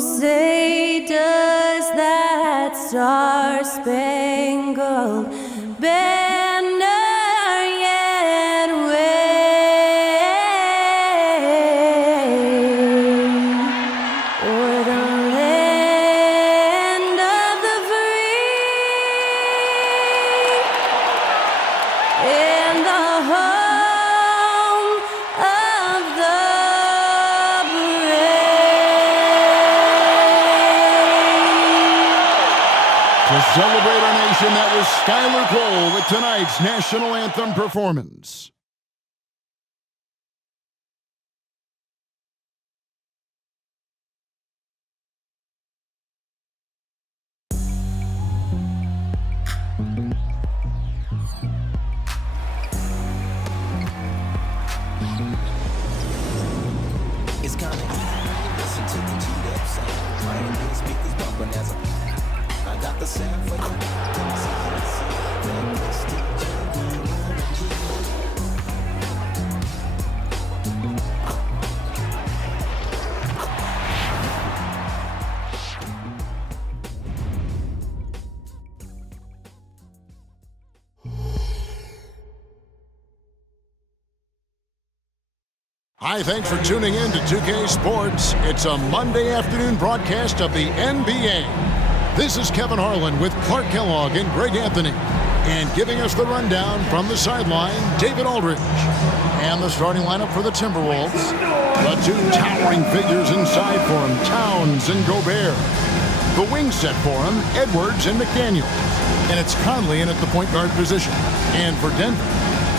say does that star-spangled banner yet wave o'er the land of the free and the home of the To celebrate our nation, that was Skylar Cole with tonight's national anthem performance. It's kinda easy. Listen to the G-Up sound. Right here, speakers bumping as I got the sound for you. Hi, thanks for tuning in to 2K Sports. It's a Monday afternoon broadcast of the NBA. This is Kevin Harlan with Clark Kellogg and Greg Anthony. And giving us the rundown from the sideline, David Aldridge. And the starting lineup for the Timberwolves. The two towering figures inside for him, Towns and Gobert. The wing set for him, Edwards and McDaniels. And it's Conley in at the point guard position. And for Denver,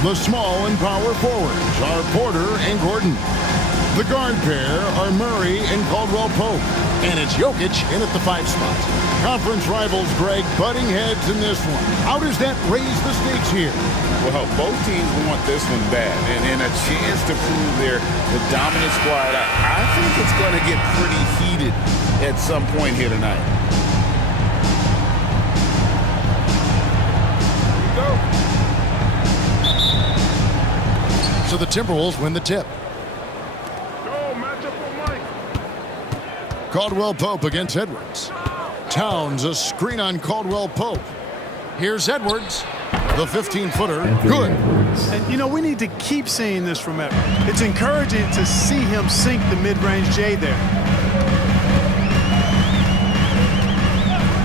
the small and power forwards are Porter and Gordon. The guard pair are Murray and Caldwell Pope. And it's Jokic in at the 5 spot. Conference rivals, Greg, butting heads in this one. How does that raise the stakes here? Well, both teams want this one bad, and a chance to prove they're the dominant squad. I think it's going to get pretty heated at some point here tonight. So the Timberwolves win the tip. Caldwell Pope against Edwards. Towns, a screen on Caldwell Pope. Here's Edwards. The 15-footer, good. And, you know, we need to keep seeing this from Edwards. It's encouraging to see him sink the mid-range J there.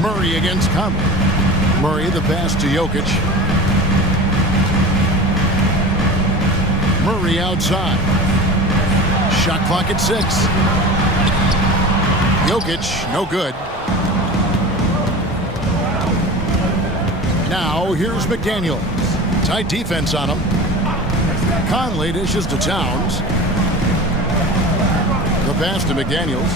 Murray against Conley. Murray, the pass to Jokic. Murray outside. Shot clock at 6. Jokic, no good. Now, here's McDaniels. Tight defense on him. Conley dishes to Towns. The pass to McDaniels.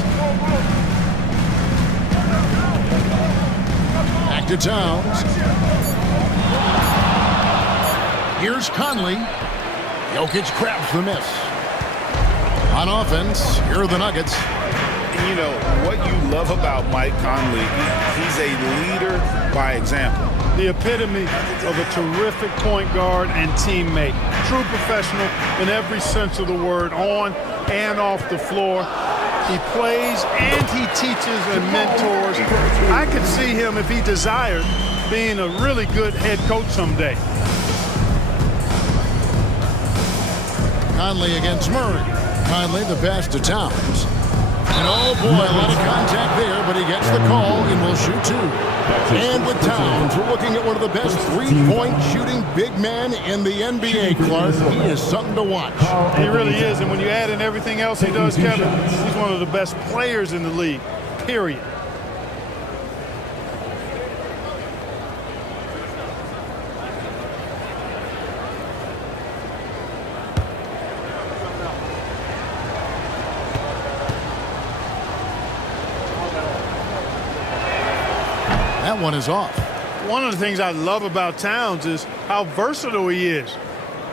Back to Towns. Here's Conley. Jokic grabs the miss. On offense, here are the Nuggets. You know, what you love about Mike Conley, he's a leader by example. The epitome of a terrific point guard and teammate. True professional in every sense of the word, on and off the floor. He plays and he teaches and mentors. I could see him, if he desired, being a really good head coach someday. Conley against Murray. Conley, the pass to Towns. And oh boy, a lot of contact there, but he gets the call and will shoot 2. And with Towns, we're looking at one of the best three-point shooting big men in the NBA, Clark. He is something to watch. He really is, and when you add in everything else he does, Kevin, he's one of the best players in the league, period. That one is off. One of the things I love about Towns is how versatile he is.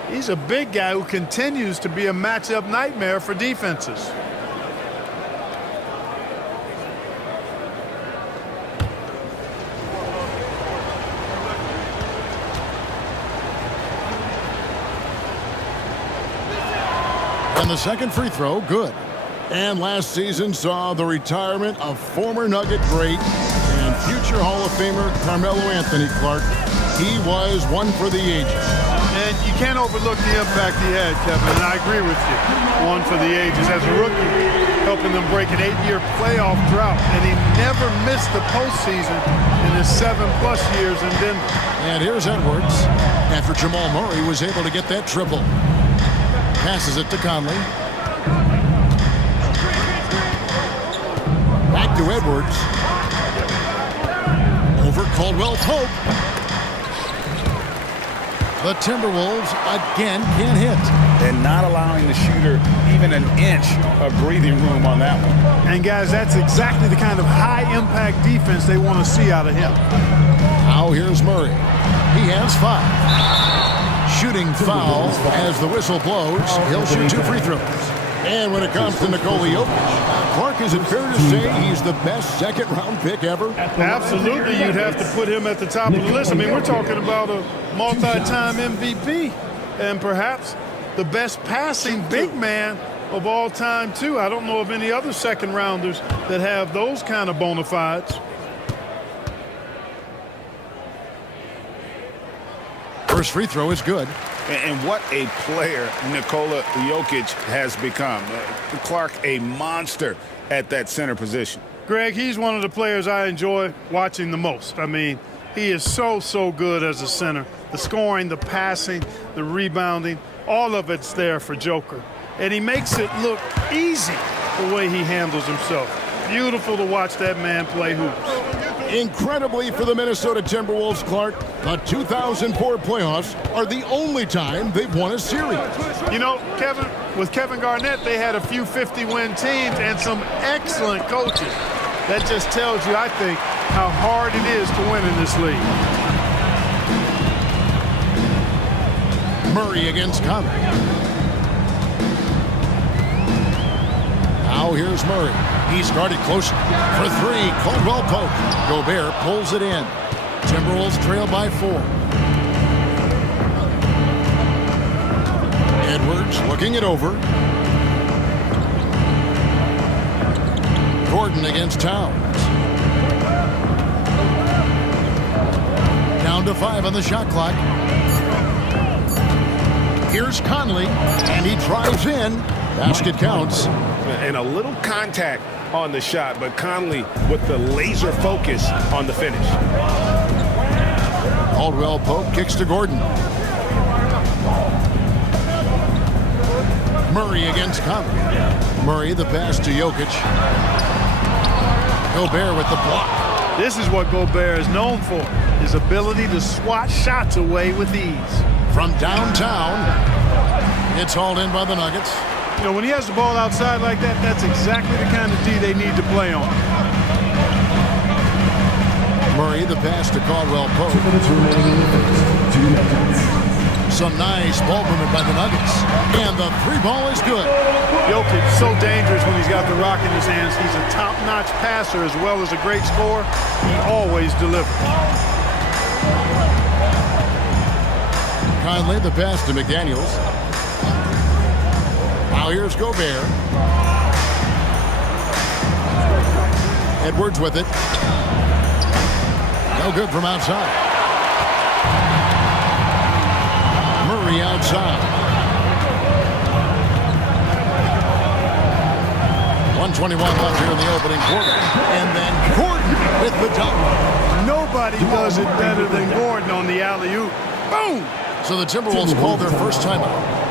He's a big guy who continues to be a matchup nightmare for defenses. And the second free throw, good. And last season saw the retirement of former Nugget great and future Hall of Famer Carmelo Anthony Clark. He was one for the ages. And you can't overlook the impact he had, Kevin, and I agree with you. One for the ages as a rookie, helping them break an 8-year playoff drought, and he never missed the postseason in his 7+ years in Denver. And here's Edwards after Jamal Murray was able to get that triple. Passes it to Conley. Back to Edwards. Over Caldwell-Pope. The Timberwolves again can't hit. And not allowing the shooter even an inch of breathing room on that one. And guys, that's exactly the kind of high-impact defense they want to see out of him. Now here's Murray. He has 5. Shooting foul as the whistle blows. He'll shoot 2 free throws. And when it comes to Nikola Jokic, Clark, is it fair to say he's the best second-round pick ever? Absolutely, you'd have to put him at the top of the list. I mean, we're talking about a multi-time MVP and perhaps the best passing big man of all time, too. I don't know of any other second-rounders that have those kind of bona fides. First free throw is good. And what a player Nikola Jokic has become. Clark, a monster at that center position. Greg, he's one of the players I enjoy watching the most. I mean, he is so good as a center. The scoring, the passing, the rebounding, all of it's there for Joker. And he makes it look easy the way he handles himself. Beautiful to watch that man play hoops. Incredibly for the Minnesota Timberwolves, Clark, the 2004 playoffs are the only time they've won a series. You know, Kevin, with Kevin Garnett, they had a few 50-win teams and some excellent coaches. That just tells you, I think, how hard it is to win in this league. Murray against Conley. Now here's Murray. He's guarded close for 3. Caldwell-Pope. Gobert pulls it in. Timberwolves trail by 4. Edwards looking it over. Gordon against Towns. Down to 5 on the shot clock. Here's Conley, and he drives in. Basket counts. And a little contact on the shot, but Conley with the laser focus on the finish. Caldwell-Pope kicks to Gordon. Murray against Conley. Murray the pass to Jokic. Gobert with the block. This is what Gobert is known for, his ability to swat shots away with ease. From downtown, it's hauled in by the Nuggets. You know, when he has the ball outside like that, that's exactly the kind of D they need to play on. Murray the pass to Caldwell-Pope. Some nice ball movement by the Nuggets. And the 3 ball is good. Jokic so dangerous when he's got the rock in his hands. He's a top-notch passer as well as a great scorer. He always delivers. Conley the pass to McDaniels. Now here's Gobert. Edwards with it. No good from outside. Murray outside. 1:21 left here in the opening quarter. And then Gordon with the dunk. Nobody does it better than Gordon on the alley-oop. Boom! So the Timberwolves call their first timeout.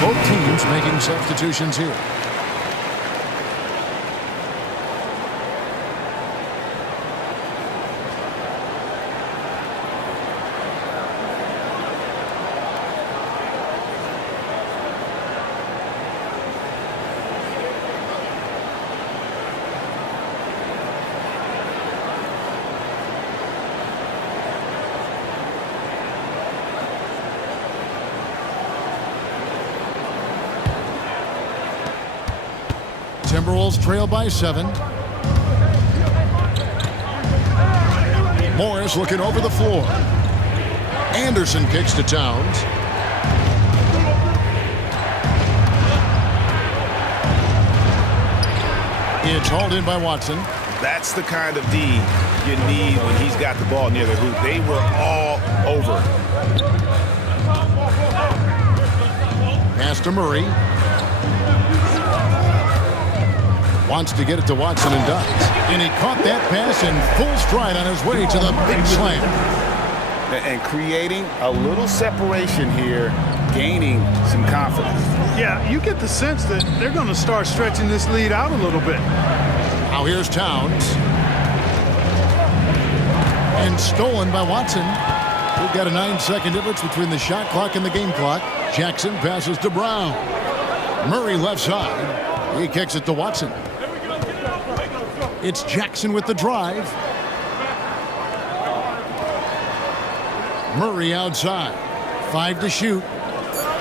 Both teams making substitutions here. Timberwolves trail by 7. Morris looking over the floor. Anderson kicks to Towns. It's hauled in by Watson. That's the kind of D you need when he's got the ball near the hoop. They were all over. Pass to Murray. Wants to get it to Watson and does. And he caught that pass in full stride on his way to the big slam. And creating a little separation here, gaining some confidence. Yeah, you get the sense that they're going to start stretching this lead out a little bit. Now here's Towns. And stolen by Watson. We've got a 9-second difference between the shot clock and the game clock. Jackson passes to Brown. Murray left side. He kicks it to Watson. It's Jackson with the drive. Murray outside. 5 to shoot.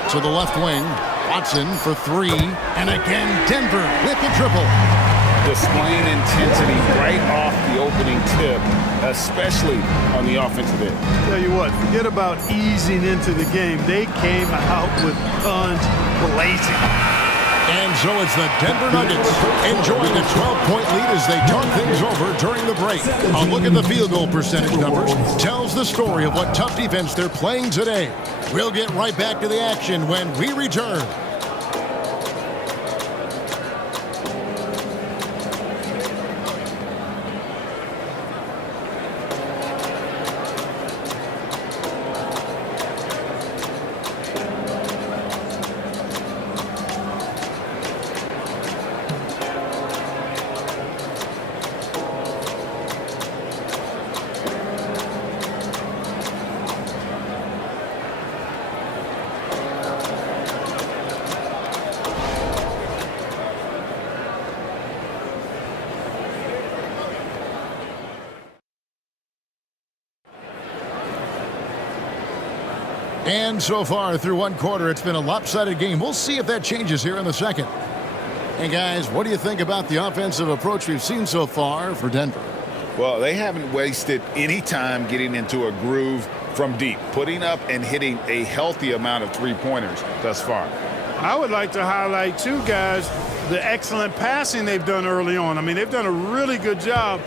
To the left wing. Watson for 3. And again, Denver with the triple. Displaying intensity right off the opening tip, especially on the offensive end. Tell you what, forget about easing into the game. They came out with guns blazing. And so it's the Denver Nuggets enjoying a 12-point lead as they talk things over during the break. A look at the field goal percentage numbers tells the story of what tough defense they're playing today. We'll get right back to the action when we return. And so far through one quarter, it's been a lopsided game. We'll see if that changes here in the second. Hey, guys, what do you think about the offensive approach we've seen so far for Denver? Well, they haven't wasted any time getting into a groove from deep, putting up and hitting a healthy amount of three-pointers thus far. I would like to highlight, too, guys, the excellent passing they've done early on. I mean, they've done a really good job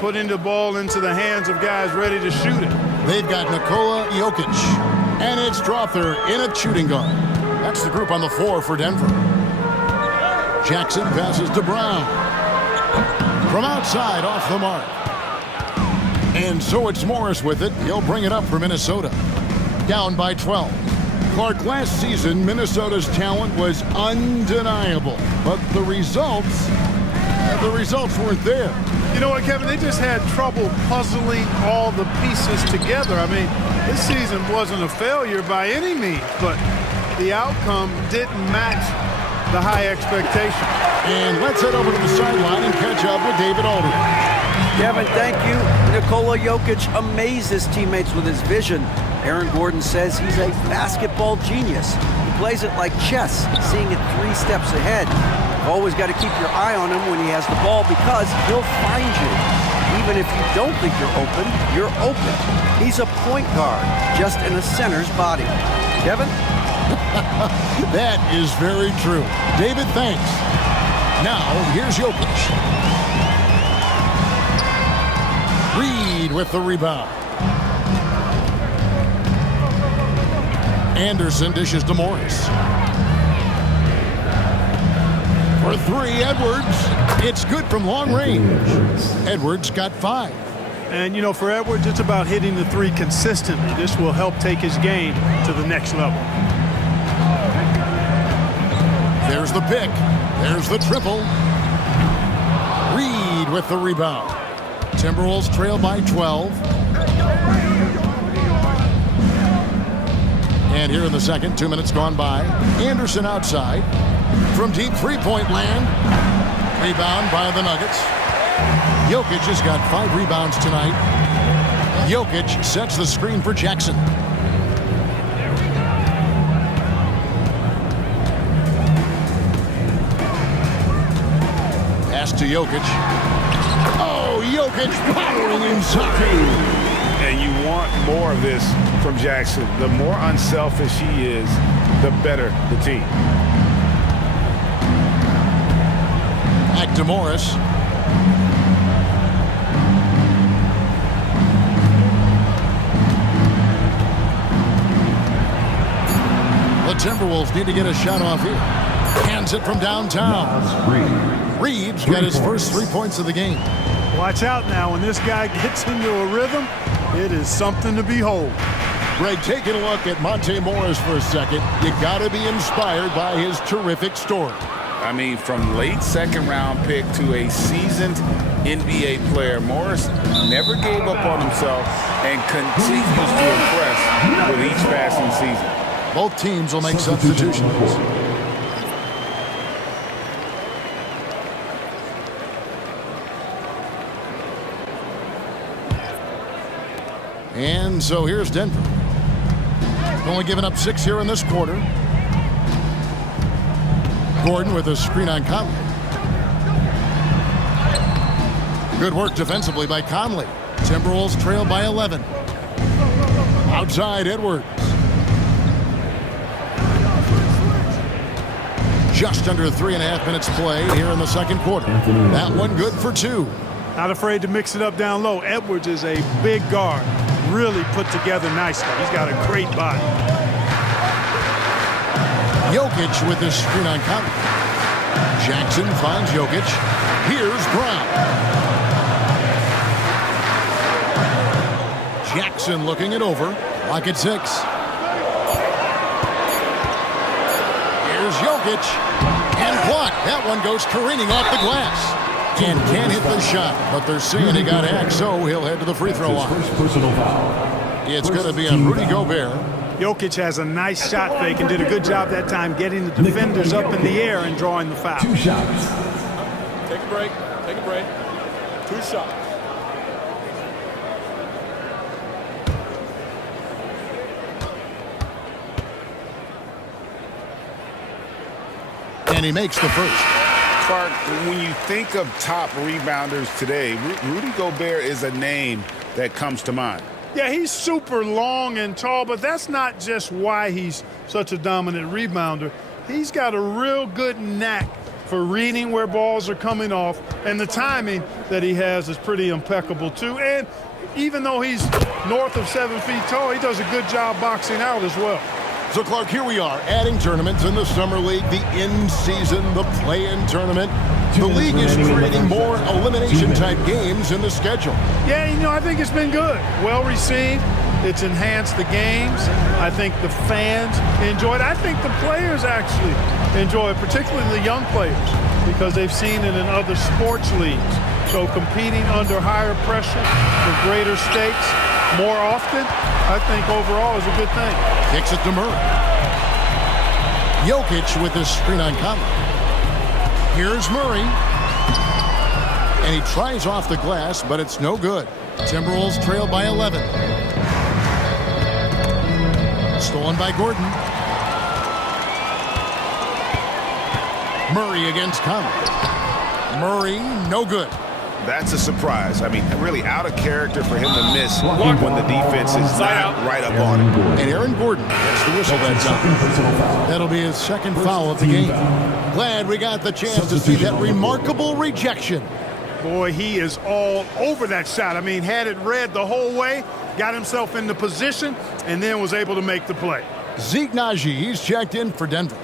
putting the ball into the hands of guys ready to shoot it. They've got Nikola Jokic. And it's Strother in a shooting guard. That's the group on the floor for Denver. Jackson passes to Brown. From outside, off the mark. And so it's Morris with it. He'll bring it up for Minnesota. Down by 12. Clark, last season, Minnesota's talent was undeniable. But the results weren't there. You know what, Kevin? They just had trouble puzzling all the pieces together. I mean, this season wasn't a failure by any means, but the outcome didn't match the high expectation. And let's head over to the sideline and catch up with David Aldridge. Kevin, thank you. Nikola Jokic amazed his teammates with his vision. Aaron Gordon says he's a basketball genius. He plays it like chess, seeing it 3 steps ahead. You've always got to keep your eye on him when he has the ball because he'll find you. Even if you don't think you're open, you're open. He's a point guard, just in a center's body. Kevin? That is very true. David, thanks. Now, here's Jokic. Reed with the rebound. Anderson dishes to Morris. For 3, Edwards. It's good from long range. Edwards got 5. And, you know, for Edwards, it's about hitting the 3 consistently. This will help take his game to the next level. There's the pick. There's the triple. Reed with the rebound. Timberwolves trail by 12. And here in the second, 2 minutes gone by. Anderson outside. From deep three-point land. Rebound by the Nuggets. Jokic has got 5 rebounds tonight. Jokic sets the screen for Jackson. Pass to Jokic. Oh, Jokic powering inside. And you want more of this from Jackson. The more unselfish he is, the better the team. Back to Morris. The Timberwolves need to get a shot off here. Hands it from downtown. Reed's got his first 3 points of the game. Watch out now. When this guy gets into a rhythm, it is something to behold. Greg, taking a look at Monte Morris for a second, you got to be inspired by his terrific story. I mean, from late second-round pick to a seasoned NBA player, Morris never gave up on himself and continues to impress with each passing season. Both teams will make substitutions. And so here's Denver. Only giving up 6 here in this quarter. Gordon with a screen on Conley. Good work defensively by Conley. Timberwolves trail by 11. Outside Edwards. Just under 3.5 minutes played here in the second quarter. That one good for 2. Not afraid to mix it up down low. Edwards is a big guard. Really put together nicely. He's got a great body. Jokic with his screen on Conley. Jackson finds Jokic. Here's Brown. Jackson looking it over. Lock at 6. Here's Jokic. And blocked. That one goes careening off the glass. And can't hit the shot, but they're saying he got hacked, so he'll head to the free throw line. It's going to be on Rudy Gobert. Jokic has a nice shot fake and did a good job that time getting the defenders up in the air and drawing the foul. 2 shots. Take a break. Take a break. 2 shots. And he makes the first. Clark, when you think of top rebounders today, Rudy Gobert is a name that comes to mind. Yeah, he's super long and tall, but that's not just why he's such a dominant rebounder. He's got a real good knack for reading where balls are coming off, and the timing that he has is pretty impeccable too. And even though he's north of 7 feet tall, he does a good job boxing out as well. So, Clark, here we are, adding tournaments in the Summer League, the in-season, the play-in tournament. The league is creating more elimination-type games in the schedule. Yeah, you know, I think it's been good. Well received. It's enhanced the games. I think the fans enjoy it. I think the players actually enjoy it, particularly the young players, because they've seen it in other sports leagues. So competing under higher pressure with greater stakes more often, I think overall is a good thing. Kicks it to Murray. Jokic with his screen on Conley. Here's Murray. And he tries off the glass, but it's no good. Timberwolves trail by 11. Stolen by Gordon. Murray against Conley. Murray, no good. That's a surprise. I mean, really out of character for him to miss when the defense is not right up on him. And Aaron Gordon gets the whistle that time. That'll be his second foul of the game. Glad we got the chance to see that remarkable rejection. Boy, he is all over that shot. I mean, had it read the whole way, got himself into position, and then was able to make the play. Zeke Naji, he's checked in for Denver.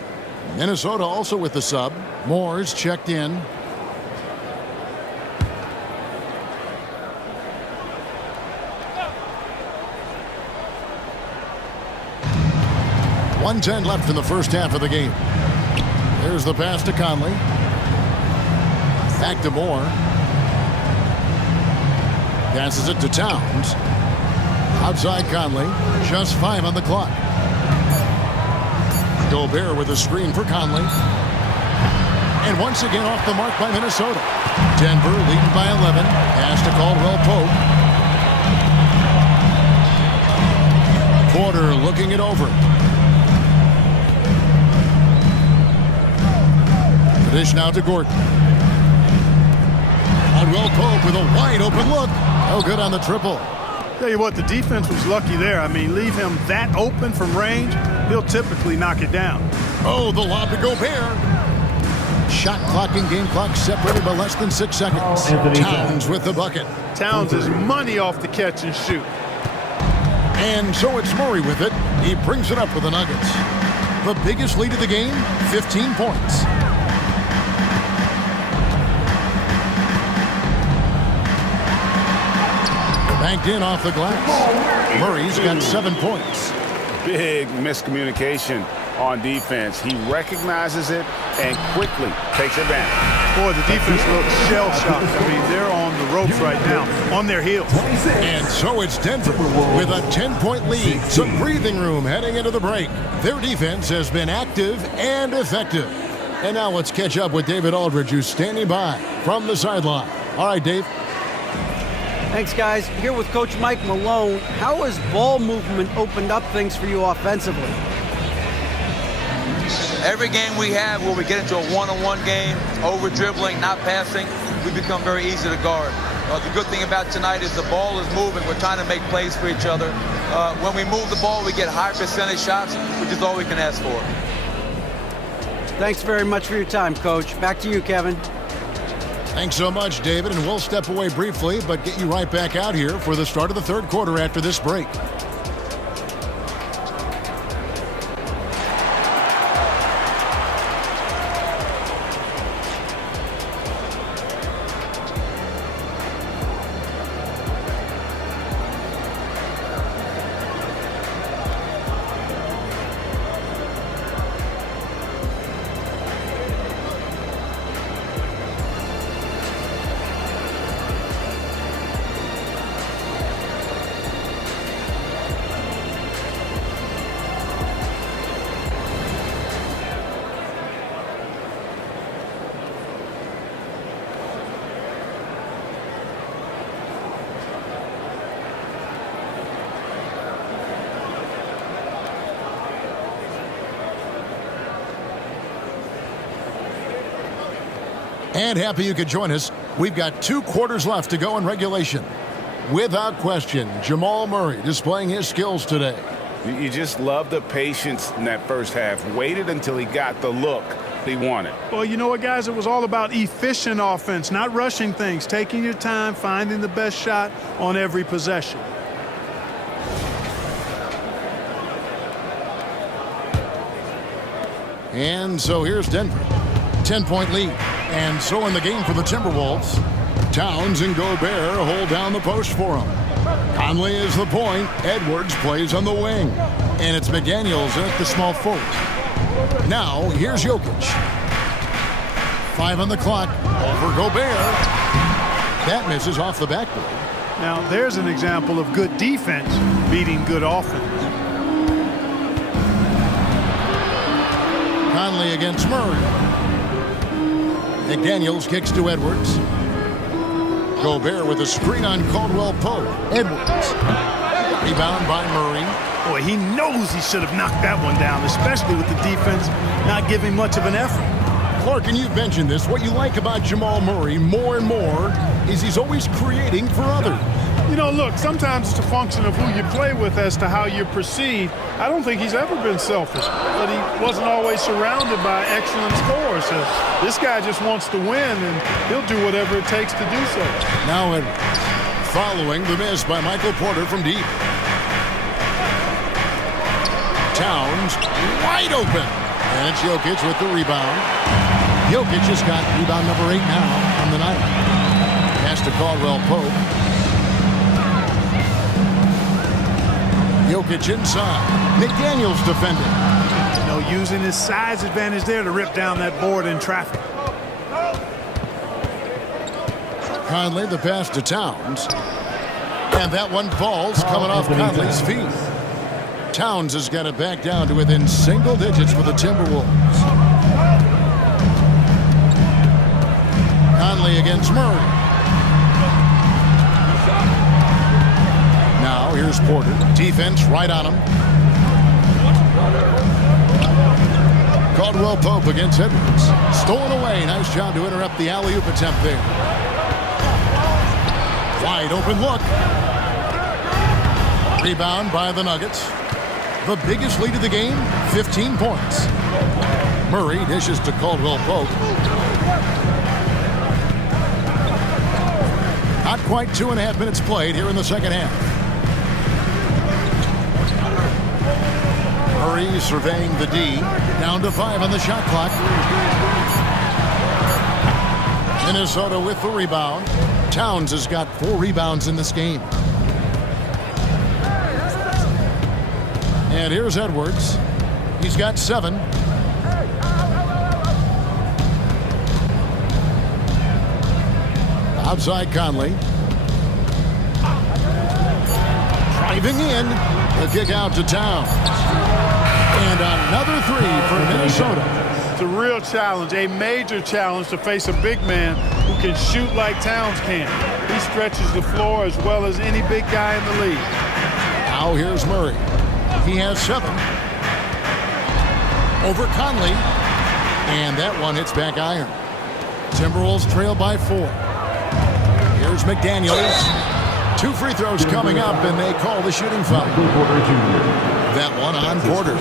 Minnesota also with the sub. Moore's checked in. .110 left in the first half of the game. Here's the pass to Conley. Back to Moore. Passes it to Towns. Outside Conley. Just 5 on the clock. Gobert with a screen for Conley. And once again off the mark by Minnesota. Denver leading by 11. Pass to Caldwell Pope. Porter looking it over. The dish now to Gordon. Caldwell Pope with a wide open look. No good on the triple. Tell you what, the defense was lucky there. I mean, leave him that open from range, he'll typically knock it down. Oh, the lob to Gobert. Shot clock and game clock separated by less than 6 seconds. Towns with the bucket. Towns is money off the catch and shoot. And so it's Murray with it. He brings it up with the Nuggets. The biggest lead of the game, 15 points. Banked in off the glass. Murray's got 7 points. Big miscommunication on defense. He recognizes it and quickly takes advantage. Boy, the defense looks shell-shocked. I mean, they're on the ropes right now, on their heels. And so it's Denver with a 10-point lead. Some breathing room heading into the break. Their defense has been active and effective. And now let's catch up with David Aldridge, who's standing by from the sideline. All right, Dave. Thanks, guys. Here with Coach Mike Malone. How has ball movement opened up things for you offensively? Every game we have where we get into a one-on-one game, over-dribbling, not passing, we become very easy to guard. The good thing about tonight is the ball is moving. We're trying to make plays for each other. When we move the ball, we get high percentage shots, which is all we can ask for. Thanks very much for your time, Coach. Back to you, Kevin. Thanks so much, David, and we'll step away briefly, but get you right back out here for the start of the third quarter after this break. And happy you could join us. We've got 2 quarters left to go in regulation. Without question, Jamal Murray displaying his skills today. You just love the patience in that first half. Waited until he got the look he wanted. Well, you know what, guys? It was all about efficient offense, not rushing things, taking your time, finding the best shot on every possession. And so here's Denver. 10-point lead. And so in the game for the Timberwolves, Towns and Gobert hold down the post for him. Conley is the point. Edwards plays on the wing. And it's McDaniels at the small forward. Now, here's Jokic. 5 on the clock. Over Gobert. That misses off the backboard. Now, there's an example of good defense beating good offense. Conley against Murray. McDaniels kicks to Edwards. Gobert with a screen on Caldwell Pope. Edwards. Rebound by Murray. Boy, he knows he should have knocked that one down, especially with the defense not giving much of an effort. Clark, and you've mentioned this, what you like about Jamal Murray more and more is he's always creating for others. You know, look, sometimes it's a function of who you play with as to how you're perceived. I don't think he's ever been selfish, but he wasn't always surrounded by excellent scorers. So this guy just wants to win, and he'll do whatever it takes to do so. Now Edwards, following the miss by Michael Porter from deep. Towns wide open, and it's Jokic with the rebound. Jokic has got rebound number 8 now on the night. Pass to Caldwell Pope. Jokic inside. McDaniels defending. You know, using his size advantage there to rip down that board in traffic. Conley, the pass to Towns. And that one falls coming off Conley's feet. Towns has got it back down to within single digits for the Timberwolves. Conley against Murray. Now here's Porter. Defense right on him. Caldwell Pope against Edwards. Stolen away. Nice job to interrupt the alley-oop attempt there. Wide open look. Rebound by the Nuggets. The biggest lead of the game, 15 points. Murray dishes to Caldwell Pope. Not quite 2.5 minutes played here in the second half. Murray surveying the D. Down to 5 on the shot clock. Minnesota with the rebound. Towns has got 4 rebounds in this game. And here's Edwards. He's got 7. Outside Conley. Driving in. The kick out to Towns. And another 3 for Minnesota. It's a real challenge, a major challenge to face a big man who can shoot like Towns can. He stretches the floor as well as any big guy in the league. Now here's Murray. He has 7. Over Conley. And that one hits back iron. Timberwolves trail by 4. Here's McDaniels. 2 free throws coming up, and they call the shooting foul. That one on Porter.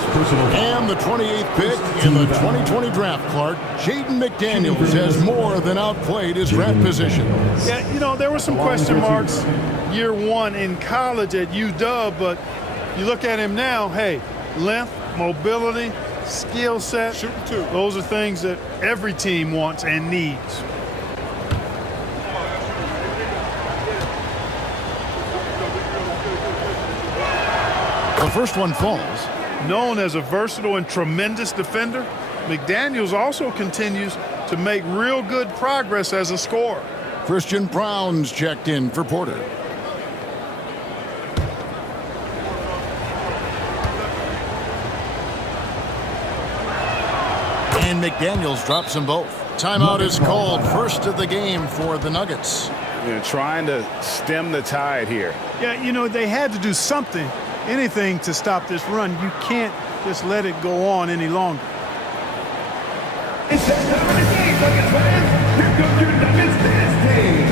And the 28th pick in the 2020 draft, Clark. Jaden McDaniels has more than outplayed his draft position. Yeah, you know, there were some question marks year 1 in college at UW, but you look at him now, hey, length, mobility, skill set, those are things that every team wants and needs. The first one falls. Known as a versatile and tremendous defender, McDaniels also continues to make real good progress as a scorer. Christian Brown's checked in for Porter. And McDaniels drops them both. Timeout is called. First of the game for the Nuggets. Trying to stem the tide here. Yeah, you know, they had to do something, anything to stop this run. You can't just let it go on any longer. It's that number 8 seconds, fans. Here comes your Nuggets dance team.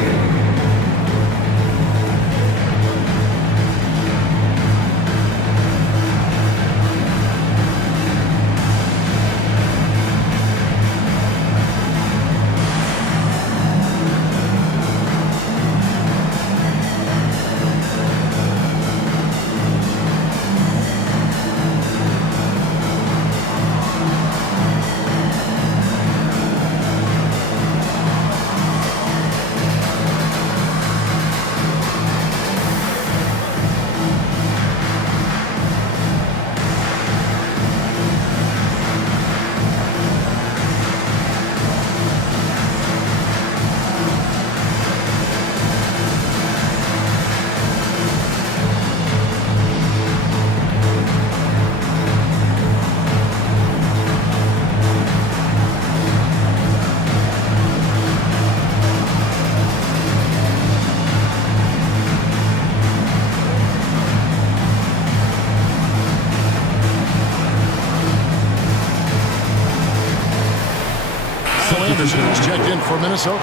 Anderson is checked in for Minnesota.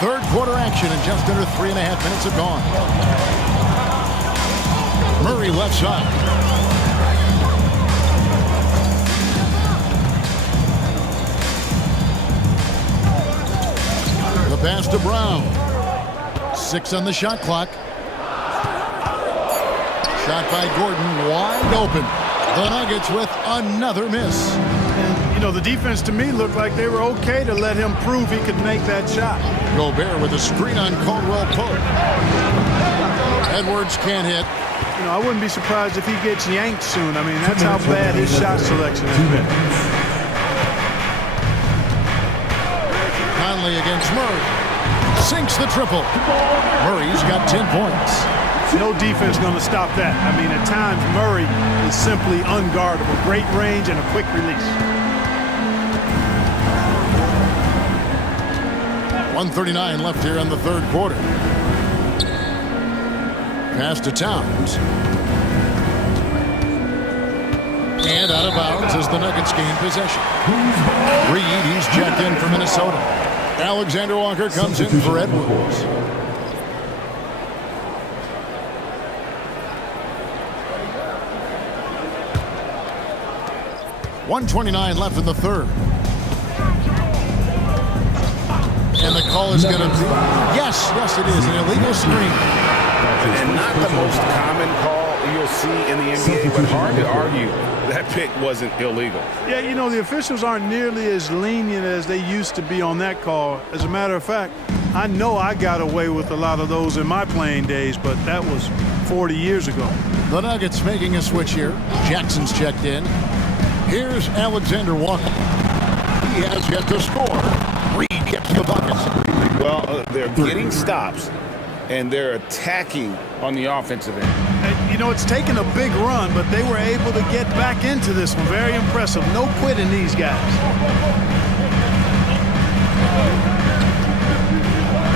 Third quarter action and just under 3.5 minutes have gone. Murray left side. The pass to Brown. 6 on the shot clock. Shot by Gordon, wide open. The Nuggets with another miss. And, you know, the defense to me looked like they were okay to let him prove he could make that shot. Gobert with a screen on Caldwell Pope. Edwards can't hit. You know, I wouldn't be surprised if he gets yanked soon. I mean, that's how bad his shot selection has been. Conley against Murray. Sinks the triple. Murray's got 10 points. No defense going to stop that. I mean, at times, Murray is simply unguardable. Great range and a quick release. 1:39 left here in the third quarter. Pass to Towns. And out of bounds as the Nuggets gain possession. Reed, he's checked in for Minnesota. Alexander Walker comes in for Edwards. .129 left in the third. And the call is going to be, yes, it is, an illegal screen. And not the most common call you'll see in the NBA, but hard to argue that pick wasn't illegal. Yeah, you know, the officials aren't nearly as lenient as they used to be on that call. As a matter of fact, I know I got away with a lot of those in my playing days, but that was 40 years ago. The Nuggets making a switch here. Jackson's checked in. Here's Alexander Walker. He has yet to score. Reed gets the bucket. Well, they're getting stops, and they're attacking on the offensive end. And, you know, it's taken a big run, but they were able to get back into this one. Very impressive. No quitting these guys.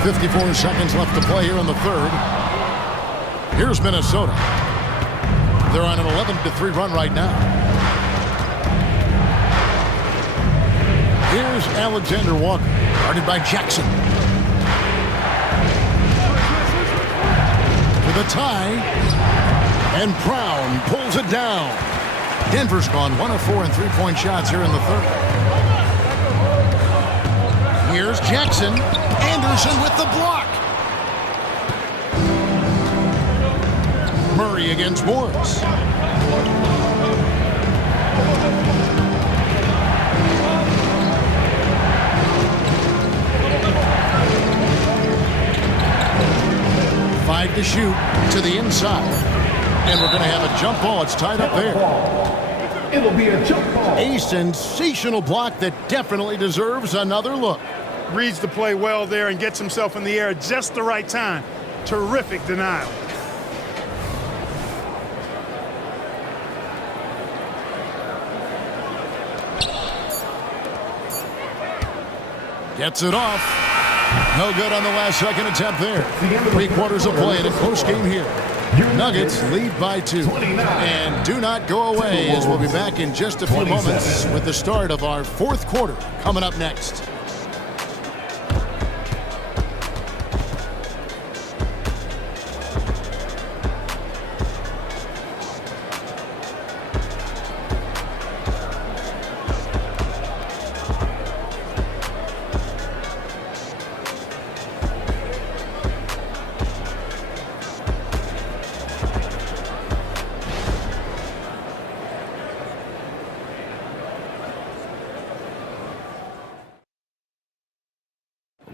54 seconds left to play here in the third. Here's Minnesota. They're on an 11-3 run right now. Here's Alexander Walker, guarded by Jackson. With a tie, and Brown pulls it down. Denver's gone 1 of 4 in three-point shots here in the third. Here's Jackson. Anderson with the block. Murray against Morris. Five to shoot to the inside. And we're going to have a jump ball. It's tied up there. It'll be a jump ball. A sensational block that definitely deserves another look. Reads the play well there and gets himself in the air at just the right time. Terrific denial. Gets it off. No good on the last second attempt there. 3 quarters of play in a close game here. Nuggets lead by 2. And do not go away, as we'll be back in just a few moments with the start of our fourth quarter coming up next.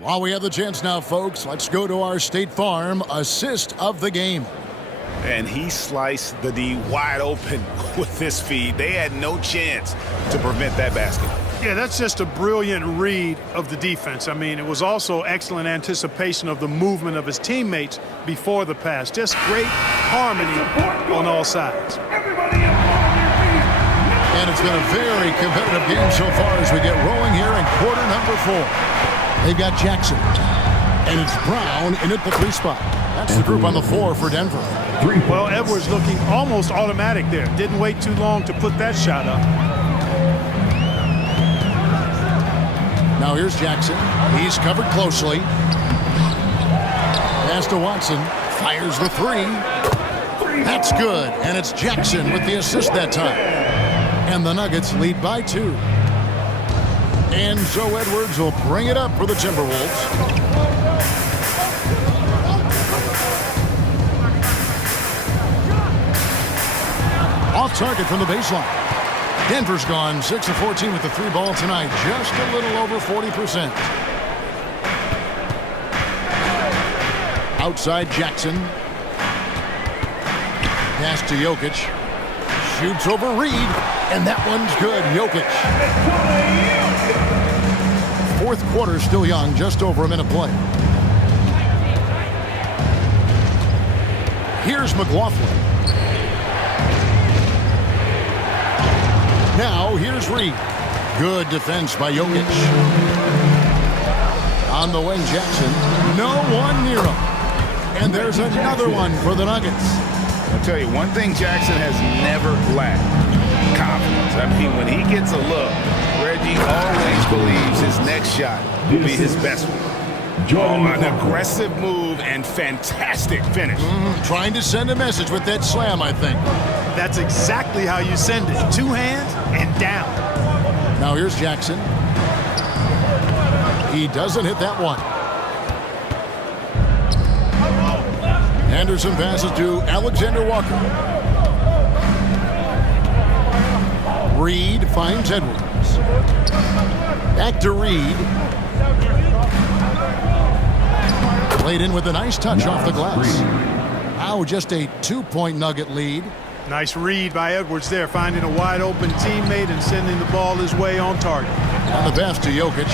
While we have the chance now, folks, let's go to our State Farm assist of the game. And he sliced the D wide open with this feed. They had no chance to prevent that basket. Yeah, that's just a brilliant read of the defense. I mean, it was also excellent anticipation of the movement of his teammates before the pass. Just great harmony on all sides. And it's been a very competitive game so far as we get rolling here in quarter number 4. They've got Jackson, and it's Brown in at the 3 spot. That's the group on the floor for Denver. Well, Edwards looking almost automatic there. Didn't wait too long to put that shot up. Now here's Jackson. He's covered closely. Pass to Watson. Fires the 3. That's good, and it's Jackson with the assist that time. And the Nuggets lead by 2. And so Edwards will bring it up for the Timberwolves. Off target from the baseline. Denver's gone 6 of 14 with the 3 ball tonight. Just a little over 40%. Outside Jackson. Pass to Jokic. Shoots over Reed. And that one's good. Jokic. Fourth quarter still young. Just over a minute play. Here's McLaughlin. Now here's Reed. Good defense by Jokic. On the wing, Jackson. No one near him. And there's another one for the Nuggets. I'll tell you, one thing Jackson has never lacked: confidence. I mean, when he gets a look, Reggie always believes his next shot will be his best one. An aggressive move and fantastic finish. Trying to send a message with that slam, I think. That's exactly how you send it. 2 hands and down. Now here's Jackson. He doesn't hit that one. Anderson passes to Alexander Walker. Reed finds Edwards. Back to Reed. Played in with a nice touch off the glass. Now just a 2-point Nugget lead. Nice read by Edwards there, finding a wide open teammate and sending the ball his way on target. On the pass to Jokic.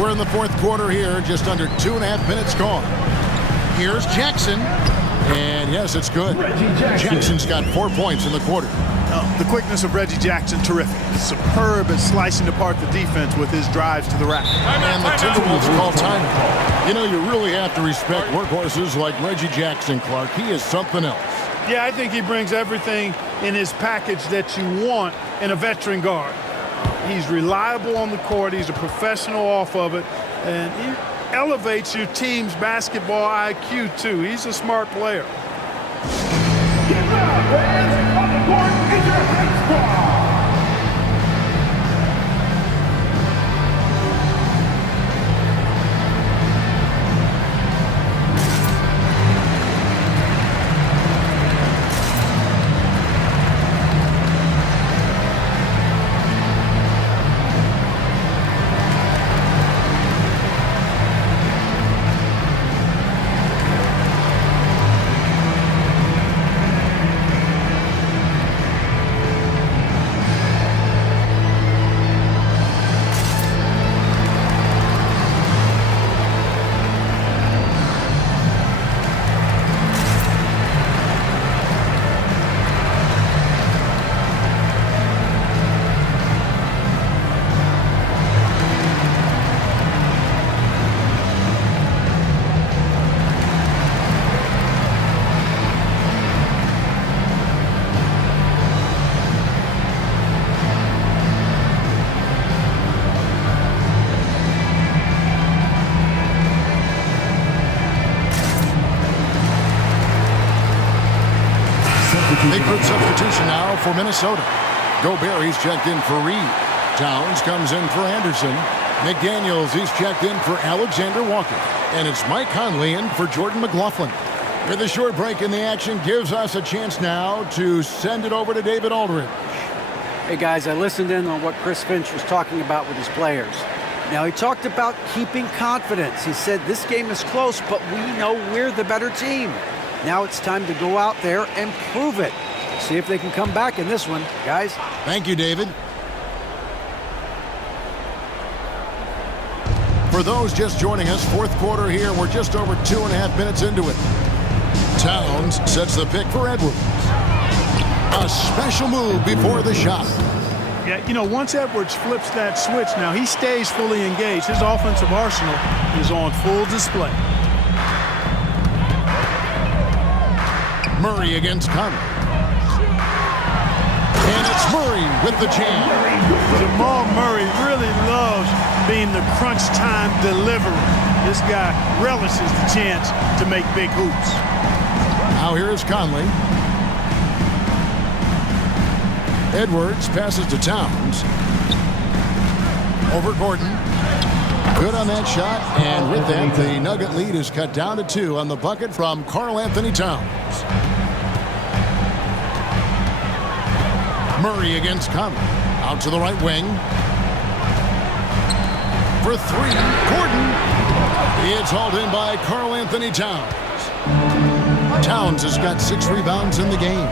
We're in the fourth quarter here, just under 2.5 minutes gone. Here's Jackson. And yes, it's good. Jackson's got 4 points in the quarter. The quickness of Reggie Jackson, terrific. Superb at slicing apart the defense with his drives to the rack. And the Timberwolves call time. You know, you really have to respect workhorses like Reggie Jackson, Clark. He is something else. Yeah, I think he brings everything in his package that you want in a veteran guard. He's reliable on the court. He's a professional off of it. And he elevates your team's basketball IQ, too. He's a smart player. Get loud, fans! On the court is your high squad! Big group substitution now for Minnesota. Gobert, he's checked in for Reed. Towns comes in for Anderson. McDaniels, he's checked in for Alexander Walker. And it's Mike Conley in for Jordan McLaughlin. With a short break in the action, gives us a chance now to send it over to David Aldridge. Hey guys, I listened in on what Chris Finch was talking about with his players. Now, he talked about keeping confidence. He said this game is close, but we know we're the better team. Now it's time to go out there and prove it. See if they can come back in this one, guys. Thank you, David. For those just joining us, fourth quarter here. We're just over 2.5 minutes into it. Towns sets the pick for Edwards. A special move before the shot. Yeah, you know, once Edwards flips that switch, now he stays fully engaged. His offensive arsenal is on full display. Murray against Conley. And it's Murray with the jam. Jamal Murray really loves being the crunch time deliverer. This guy relishes the chance to make big hoops. Now here is Conley. Edwards passes to Towns. Over Gordon. Good on that shot, and with that, the Nugget lead is cut down to 2 on the bucket from Karl Anthony Towns. Murray against Conley. Out to the right wing. For 3, Gordon. It's hauled in by Karl Anthony Towns. Towns has got 6 rebounds in the game.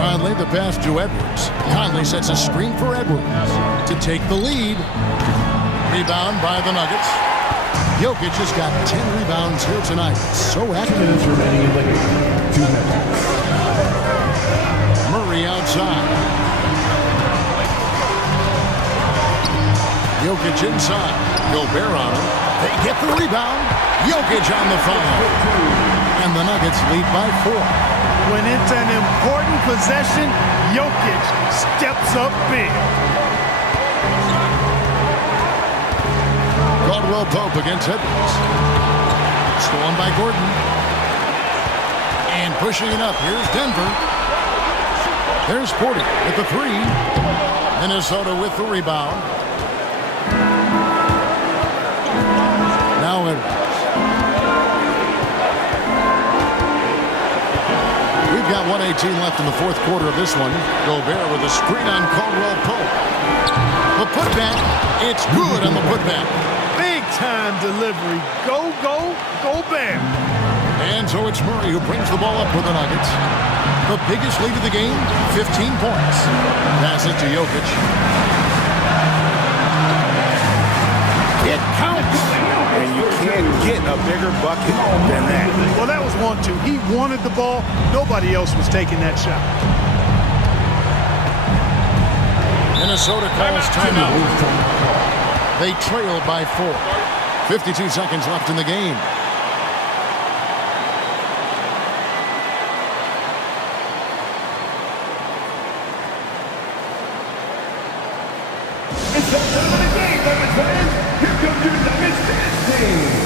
Conley the pass to Edwards. Conley sets a screen for Edwards to take the lead. Rebound by the Nuggets. Jokic has got 10 rebounds here tonight. So active. 2 minutes remaining in the game. 2 minutes. Murray outside. Jokic inside. Gobert on him. They get the rebound. Jokic on the foul. And the Nuggets lead by 4. When it's an important possession, Jokic steps up big. Caldwell Pope against Edwards. Stolen by Gordon. And pushing it up. Here's Denver. There's Porter with the 3. Minnesota with the rebound. Now Edwards. We've got 1:18 left in the 4th quarter of this one. Gobert with a screen on Caldwell Pope. The putback. It's good on the putback. Big time delivery. Go, go, Gobert. And so it's Murray who brings the ball up for the Nuggets. The biggest lead of the game, 15 points. Pass it to Jokic. It counts. And you can't get a bigger bucket than that. Well, that was 1-2. He wanted the ball. Nobody else was taking that shot. Minnesota calls timeout. They trail by 4. 52 seconds left in the game. It's that time of the game, Nuggets fans. Here comes your Nuggets dance team.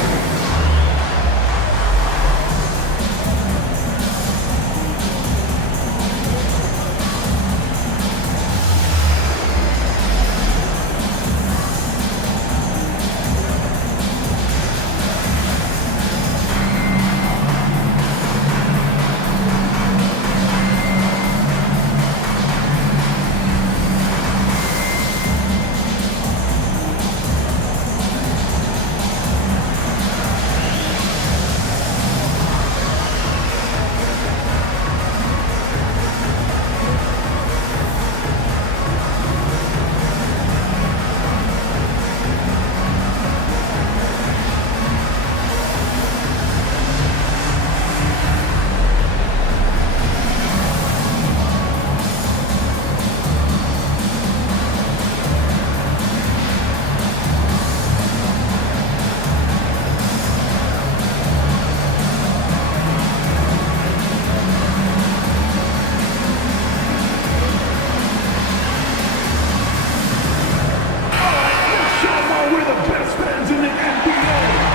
We're the best fans in the NBA.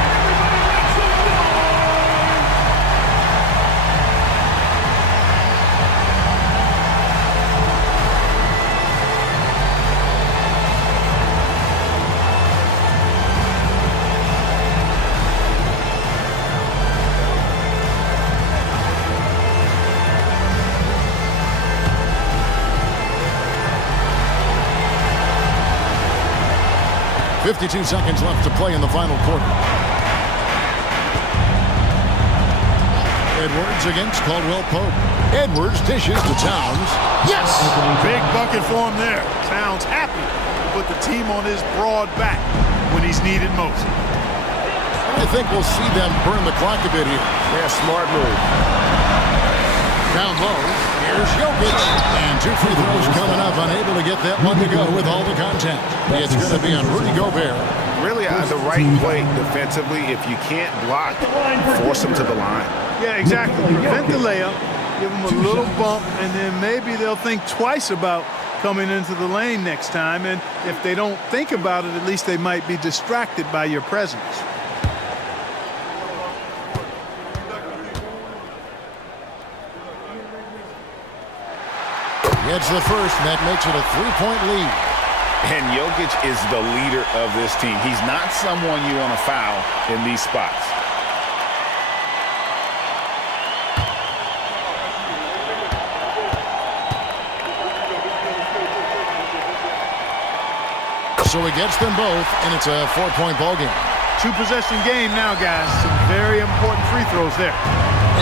Everybody make some noise! 52 seconds left to play in the final quarter. Edwards against Caldwell Pope. Edwards dishes to Towns. Yes! Big bucket for him there. Towns happy to put the team on his broad back when he's needed most. I think we'll see them burn the clock a bit here. Yeah, smart move. Down low, here's Jokic. And 2 free throws coming up, unable to get that one to go with all the contact. It's going to be on Rudy Gobert. Really on the right play defensively. If you can't block, force him to the line. Yeah, exactly. Prevent the layup, give them a little bump, and then maybe they'll think twice about coming into the lane next time. And if they don't think about it, at least they might be distracted by your presence. Gets the first, and that makes it a 3-point lead. And Jokic is the leader of this team. He's not someone you want to foul in these spots. So he gets them both, and it's a 4-point ball game. 2-possession game now, guys. Some very important free throws there.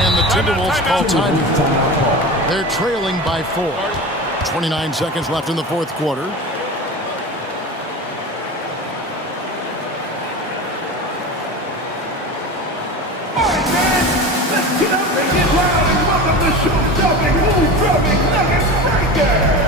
And the Timberwolves call time. They're trailing by 4. 29 seconds left in the fourth quarter. All right, man. Let's get up and get loud and welcome the show-stopping, move-drumming Nuggets breaker.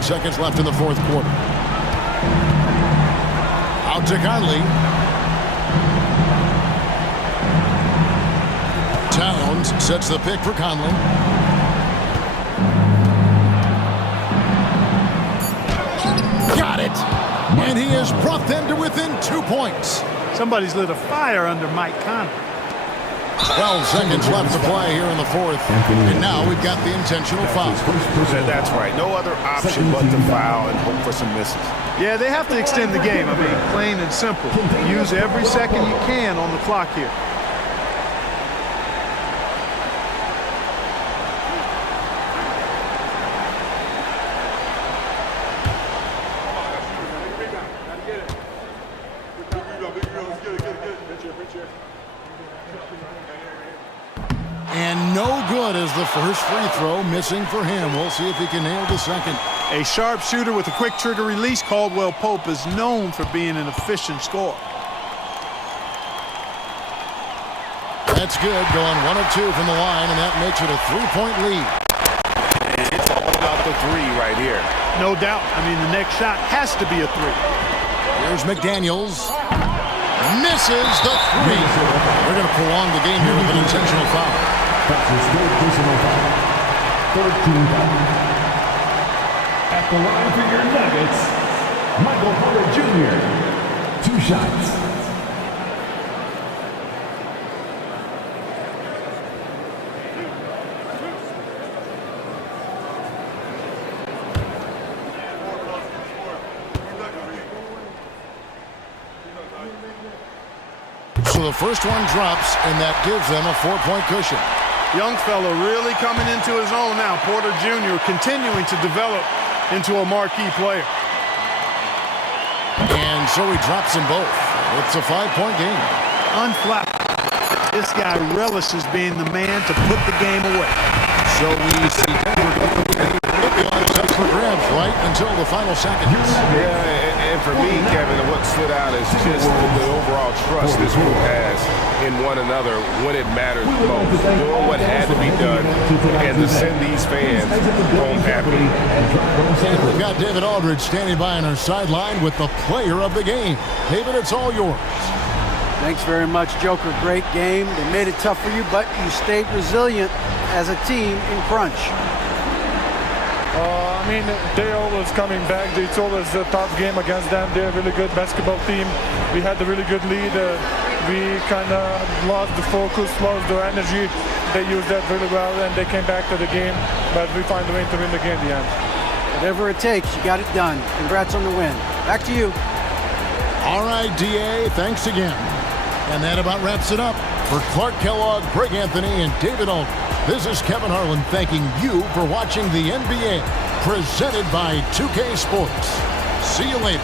Seconds left in the fourth quarter. Out to Conley. Towns sets the pick for Conley. Got it. And he has brought them to within 2 points. Somebody's lit a fire under Mike Conley. 12 seconds left to play here in the fourth. And now we've got the intentional foul. That's right. No other option but to foul and hope for some misses. Yeah, they have to extend the game. I mean, plain and simple. Use every second you can on the clock here. And no good as the first free throw, missing for him. We'll see if he can nail the second. A sharpshooter with a quick trigger release. Caldwell Pope is known for being an efficient scorer. That's good, going 1 of 2 from the line, and that makes it a 3-point lead. It's all about the three right here. No doubt. I mean, the next shot has to be a 3. Here's McDaniels. Misses the 3. We're going to prolong the game here with an intentional foul. That's his third personal foul. Third team foul. At the line for your Nuggets, Michael Porter Jr. 2 shots. So the first one drops, and that gives them a 4-point cushion. Young fella really coming into his own now. Porter Jr. continuing to develop into a marquee player. And so he drops them both. It's a 5-point game. Unflapped. This guy relishes being the man to put the game away. So we see Denver up for grabs right until the final seconds. Yeah, and for me, Kevin, what stood out is just the overall trust this group has in one another when it mattered most. Doing what had to be done and to send these fans home happy. And we've got David Aldridge standing by on our sideline with the player of the game. David, it's all yours. Thanks very much, Joker. Great game. They made it tough for you, but you stayed resilient as a team in crunch. I mean, they're always coming back. It's always a tough game against them. They're a really good basketball team. We had a really good lead. We kind of lost the focus, lost the energy. They used that really well, and they came back to the game. But we find a way to win the game in the end. Whatever it takes, you got it done. Congrats on the win. Back to you. All right, DA, thanks again. And that about wraps it up. For Clark Kellogg, Greg Anthony, and David Aldridge, this is Kevin Harlan thanking you for watching the NBA, presented by 2K Sports. See you later.